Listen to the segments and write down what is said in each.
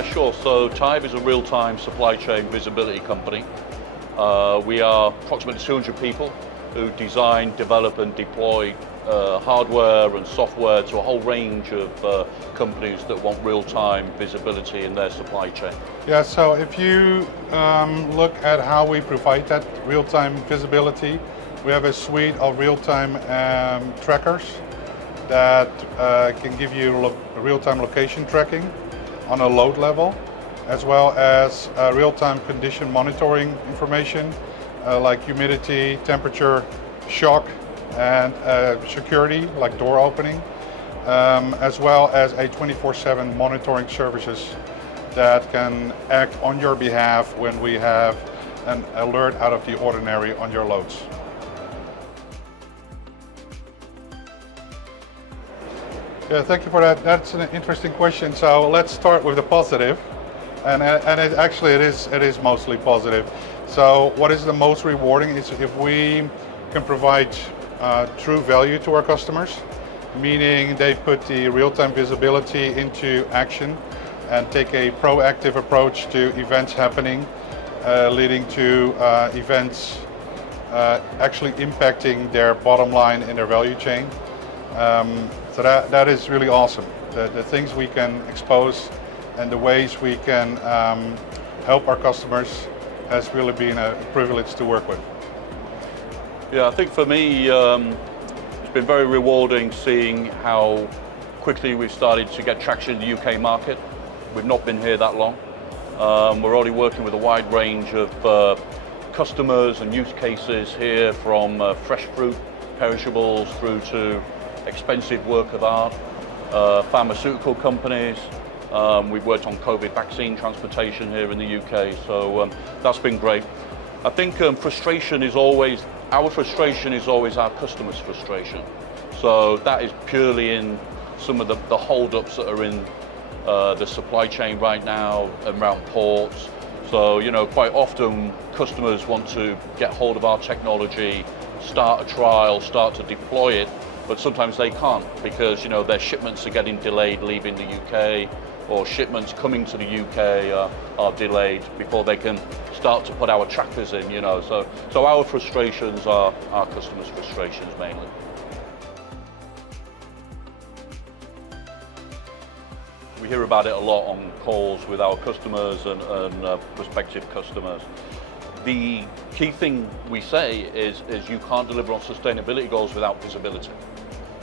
Yeah, sure. So TIVE is a real-time supply chain visibility company. We are approximately 200 people who design, develop and deploy hardware and software to a whole range of companies that want real-time visibility in their supply chain. Yeah, so if you look at how we provide that real-time visibility, we have a suite of real-time trackers that can give you real-time location tracking on a load level, as well as real-time condition monitoring information like humidity, temperature, shock, and security like door opening, as well as a 24/7 monitoring services that can act on your behalf when we have an alert out of the ordinary on your loads. Yeah, thank you for that. That's an interesting question. So let's start with the positive, and it is mostly positive. So what is the most rewarding is if we can provide true value to our customers, meaning they put the real-time visibility into action and take a proactive approach to events happening, leading to events actually impacting their bottom line in their value chain. So that is really awesome. The things we can expose and the ways we can help our customers has really been a privilege to work with. Yeah, I think for me, it's been very rewarding seeing how quickly we've started to get traction in the UK market. We've not been here that long. We're already working with a wide range of customers and use cases here, from fresh fruit, perishables, through to expensive work of art, pharmaceutical companies. We've worked on COVID vaccine transportation here in the UK, so that's been great. I think frustration is always our customer's frustration. So that is purely in some of the hold-ups that are in the supply chain right now around ports. So, you know, quite often customers want to get hold of our technology, start a trial, start to deploy it, but sometimes they can't because, you know, their shipments are getting delayed leaving the UK, or shipments coming to the UK are delayed before they can start to put our trackers in, you know. So our frustrations are our customers' frustrations mainly. We hear about it a lot on calls with our customers and prospective customers. The key thing we say is you can't deliver on sustainability goals without visibility.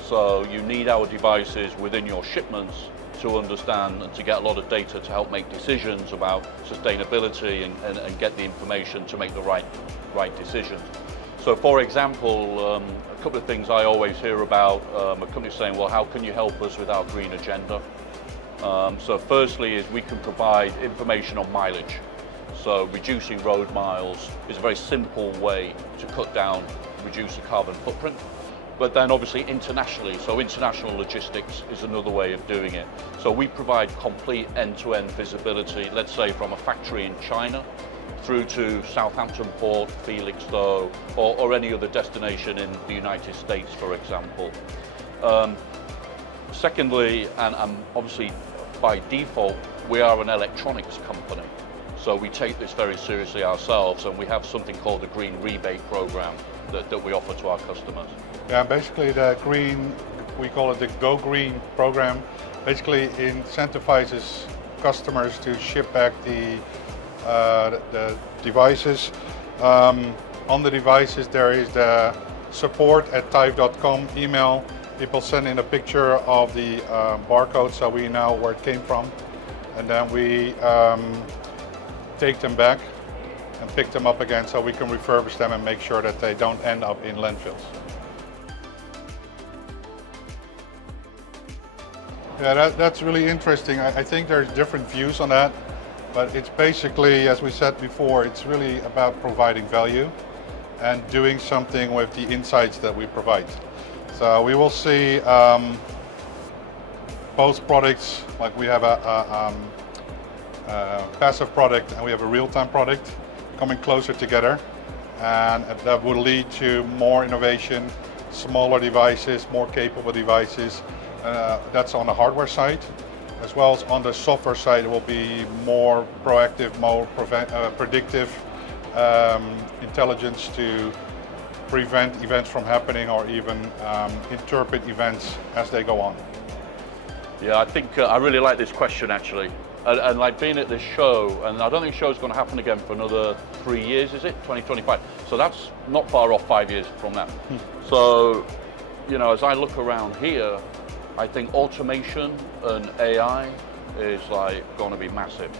So you need our devices within your shipments to understand and to get a lot of data to help make decisions about sustainability and get the information to make the right decisions. So for example, a couple of things I always hear about, a company saying, well, how can you help us with our green agenda? So firstly is we can provide information on mileage. So reducing road miles is a very simple way to cut down, reduce the carbon footprint. But then obviously internationally, so international logistics is another way of doing it. So we provide complete end-to-end visibility, let's say from a factory in China through to Southampton Port, Felixstowe, or any other destination in the United States, for example. Secondly, and obviously by default, we are an electronics company. So we take this very seriously ourselves, and we have something called the Green Rebate Program that we offer to our customers. Yeah, basically the green, we call it the Go Green program, basically incentivizes customers to ship back the devices. On the devices there is the support@tive.com email. People send in a picture of the barcode so we know where it came from, and then we take them back and pick them up again so we can refurbish them and make sure that they don't end up in landfills. Yeah, that's really interesting. I think there's different views on that, but it's basically, as we said before, it's really about providing value and doing something with the insights that we provide. So we will see both products, like we have a passive product and we have a real-time product, coming closer together, and that will lead to more innovation, smaller devices, more capable devices. That's on the hardware side. as well as on the software side, it will be more proactive, more predictive intelligence to prevent events from happening or even interpret events as they go on. Yeah, I think I really like this question actually. And like being at this show, and I don't think the show's going to happen again for another 3 years, is it? 2025. So that's not far off 5 years from now. So, you know, as I look around here, I think automation and AI is like going to be massive.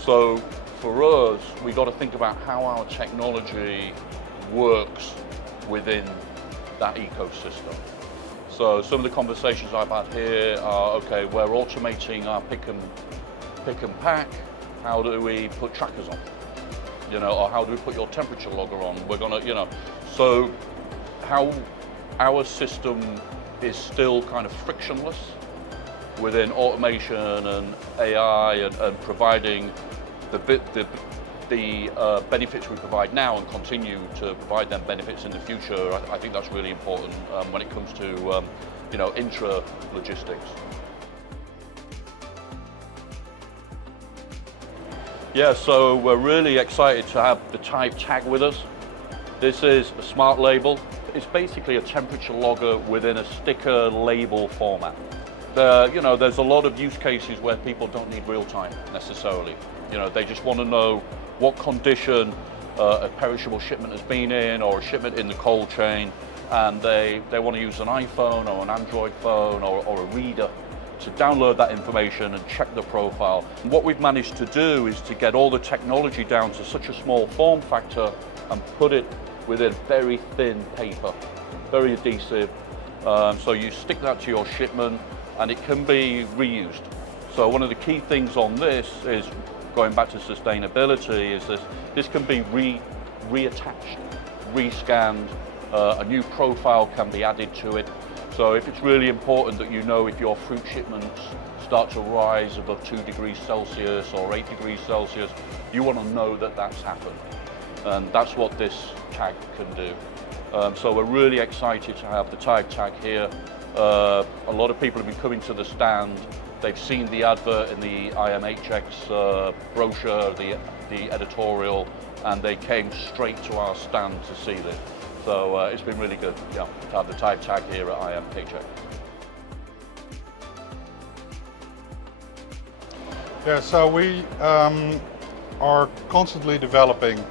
So for us, we got to think about how our technology works within that ecosystem. So some of the conversations I've had here are, okay, we're automating our pick and pack. How do we put trackers on? You know, or how do we put your temperature logger on? We're gonna, you know, so how our system is still kind of frictionless within automation and AI and providing the benefits we provide now and continue to provide them benefits in the future. I think that's really important when it comes to you know, intra-logistics. Yeah, so we're really excited to have the typetag with us. This is a smart label. It's basically a temperature logger within a sticker label format. You know, there's a lot of use cases where people don't need real time necessarily. You know, they just want to know what condition a perishable shipment has been in, or a shipment in the cold chain, and they want to use an iPhone or an Android phone or a reader to download that information and check the profile. And what we've managed to do is to get all the technology down to such a small form factor and put it within very thin paper, very adhesive. So you stick that to your shipment and it can be reused. So one of the key things on this is, going back to sustainability, is this can be reattached, rescanned, a new profile can be added to it. So if it's really important that you know if your fruit shipments start to rise above 2 degrees Celsius or 8 degrees Celsius, you want to know that that's happened. And that's what this tag can do. So we're really excited to have the typetag here. A lot of people have been coming to the stand. They've seen the advert in the IMHX brochure, the editorial, and they came straight to our stand to see this. So it's been really good, yeah, to have the typetag here at IMHX. Yeah, so we are constantly developing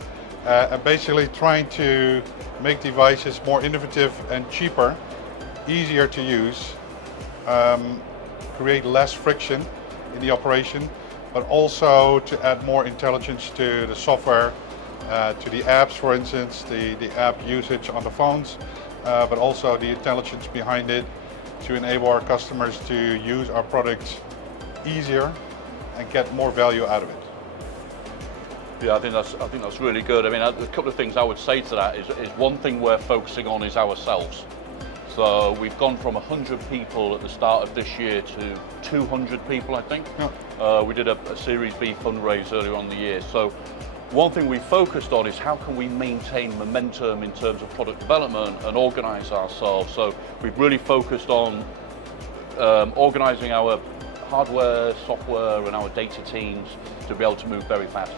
and basically trying to make devices more innovative and cheaper, easier to use, create less friction in the operation, but also to add more intelligence to the software, to the apps, for instance, the app usage on the phones, but also the intelligence behind it to enable our customers to use our products easier and get more value out of it. Yeah, I think that's really good. I mean, a couple of things I would say to that is one thing we're focusing on is ourselves. So we've gone from 100 people at the start of this year to 200 people, I think. Yeah. We did a Series B fundraise earlier on in the year. So one thing we focused on is how can we maintain momentum in terms of product development and organize ourselves. So we've really focused on organizing our hardware, software, and our data teams to be able to move very fast.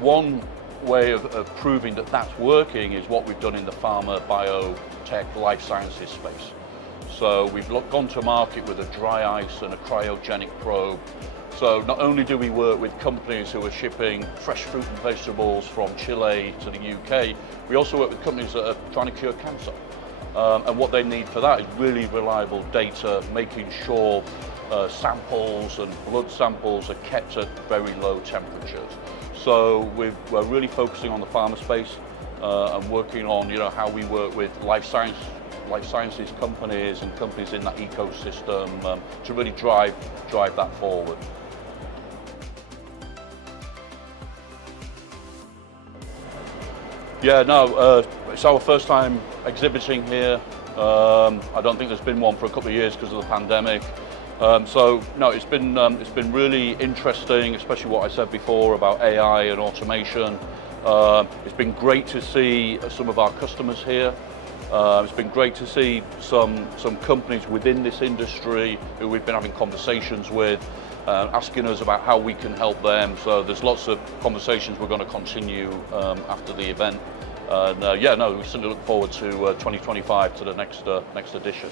One way of proving that that's working is what we've done in the pharma, biotech, life sciences space. So we've gone to market with a dry ice and a cryogenic probe. So not only do we work with companies who are shipping fresh fruit and vegetables from Chile to the UK, we also work with companies that are trying to cure cancer. And what they need for that is really reliable data, making sure samples and blood samples are kept at very low temperatures. So we're really focusing on the pharma space and working on, you know, how we work with life sciences companies and companies in that ecosystem to really drive that forward. Yeah, no, it's our first time exhibiting here. I don't think there's been one for a couple of years because of the pandemic. So no, it's been really interesting, especially what I said before about AI and automation. It's been great to see some of our customers here. It's been great to see some companies within this industry who we've been having conversations with, asking us about how we can help them. So there's lots of conversations we're going to continue after the event. And we certainly look forward to 2025, to the next edition.